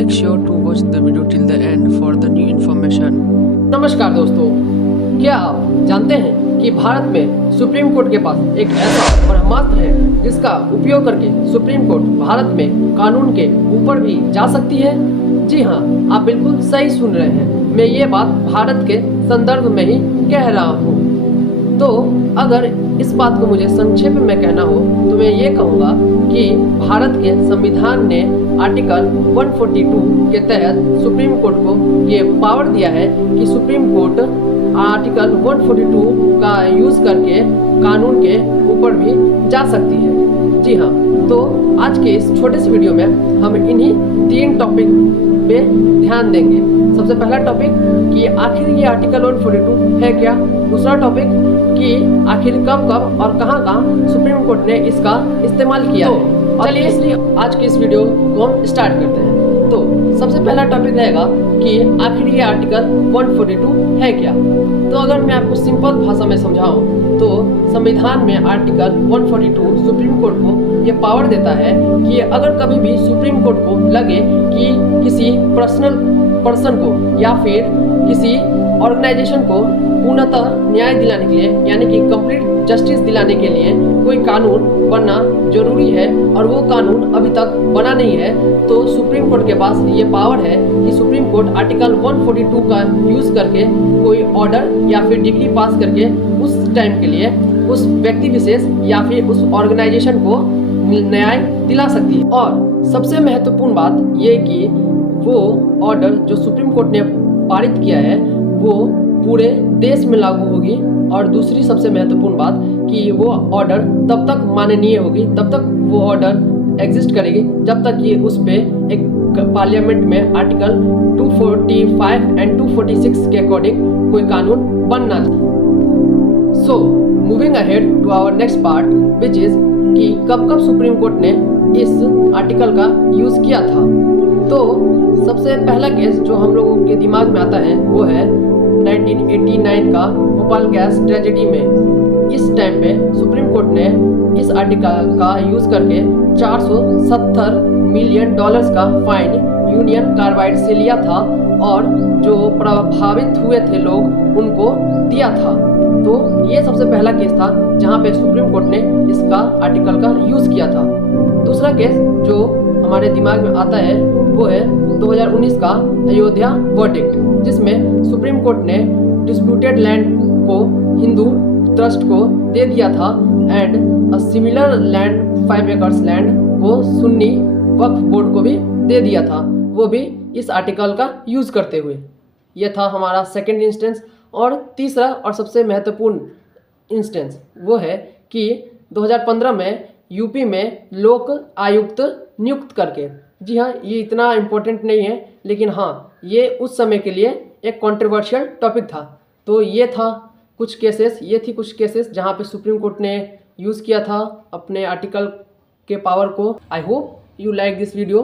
Make sure to watch the video till the end for the new information. नमस्कार दोस्तों, क्या आप जानते हैं कि भारत में सुप्रीम कोर्ट के पास एक ऐसा ब्रह्मास्त्र है जिसका उपयोग करके सुप्रीम कोर्ट भारत में कानून के ऊपर भी जा सकती है। जी हाँ, आप बिल्कुल सही सुन रहे हैं। मैं ये बात भारत के संदर्भ में ही कह रहा हूँ। तो अगर इस बात को मुझे संक्षेप में कहना हो तो मैं ये कहूँगा कि भारत के संविधान ने आर्टिकल 142 के तहत सुप्रीम कोर्ट को ये पावर दिया है कि सुप्रीम कोर्ट आर्टिकल 142 का यूज़ करके कानून के ऊपर भी जा सकती है। जी हाँ, तो आज के इस छोटे से वीडियो में हम इन्हीं 3 टॉपिक पे ध्यान देंगे। सबसे पहला टॉपिक कि आखिर ये आर्टिकल 142 है क्या। दूसरा टॉपिक कि आखिर कब कब और कहाँ सुप्रीम कोर्ट ने इसका इस्तेमाल किया है। चलिए इसलिए आज के इस वीडियो को हम स्टार्ट करते हैं। तो सबसे पहला टॉपिक रहेगा कि आखिर ये आर्टिकल 142 है क्या। तो अगर मैं आपको सिंपल भाषा में समझाऊं तो संविधान में आर्टिकल 142 सुप्रीम कोर्ट को ये पावर देता है कि अगर कभी भी सुप्रीम कोर्ट को लगे कि किसी पर्सन को या फिर किसी ऑर्गेनाइजेशन को पूर्णतः न्याय दिलाने के लिए यानी कि कंप्लीट जस्टिस दिलाने के लिए कोई कानून बनना जरूरी है और वो कानून अभी तक बना नहीं है, तो सुप्रीम कोर्ट के पास ये पावर है कि सुप्रीम कोर्ट आर्टिकल 142 का यूज़ करके कोई ऑर्डर या फिर डिग्री पास करके उस टाइम के लिए उस व्यक्ति विशेष या फिर उस ऑर्गेनाइजेशन को न्याय दिला सकती है। और सबसे महत्वपूर्ण बात ये कि वो ऑर्डर जो सुप्रीम कोर्ट ने पारित किया है वो पूरे देश में लागू होगी। और दूसरी सबसे महत्वपूर्ण बात कि वो ऑर्डर तब तक माननीय होगी, तब तक वो ऑर्डर एग्जिस्ट करेगी जब तक ये उस पे एक पार्लियामेंट में आर्टिकल 245 एंड 246 के अकॉर्डिंग कोई कानून बनना चाहिए। So moving ahead to our next part which is कि कब सुप्रीम कोर्ट ने इस आर्टिकल का यूज़ किया था। तो सबसे पहला केस जो हम लोगों के दिमाग में आता है वो है 1989 का भोपाल गैस ट्रेजेडी में। इस टाइम पे सुप्रीम कोर्ट ने इस आर्टिकल का यूज़ करके 470 मिलियन डॉलर्स का फाइन यूनियन कार्बाइड से लिया था और जो प्रभावित हुए थे लोग उनको दिया था। तो ये सबसे पहला केस था जहाँ पे सुप्रीम कोर्ट ने इसका आर्टिकल का यूज़ किया था। दूसरा केस जो हमारे दिमाग में आता है वो है 2019 का अयोध्या वर्डिक्ट, जिसमें सुप्रीम कोर्ट ने डिस्प्यूटेड लैंड को हिंदू ट्रस्ट को दे दिया था and similar land 5 acres land को सुन्नी वक्फ बोर्ड को भी दे दिया था, वो भी इस आर्टिकल का यूज़ करते हुए। यह था हमारा सेकंड इंस्टेंस। और तीसरा और सबसे महत्वपूर्ण इंस्टेंस वो है कि 2015 में यूपी में लोक आयुक्त नियुक्त करके। जी हाँ, ये इतना इम्पोर्टेंट नहीं है लेकिन हाँ ये उस समय के लिए एक कंट्रोवर्शियल टॉपिक था। तो ये थी कुछ केसेस जहाँ पे सुप्रीम कोर्ट ने यूज़ किया था अपने आर्टिकल के पावर को। I hope you like this video.